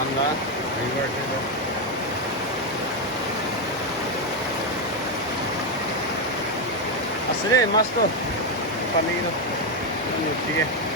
Manga, river dito. Asli, mas to. Palino. Sige.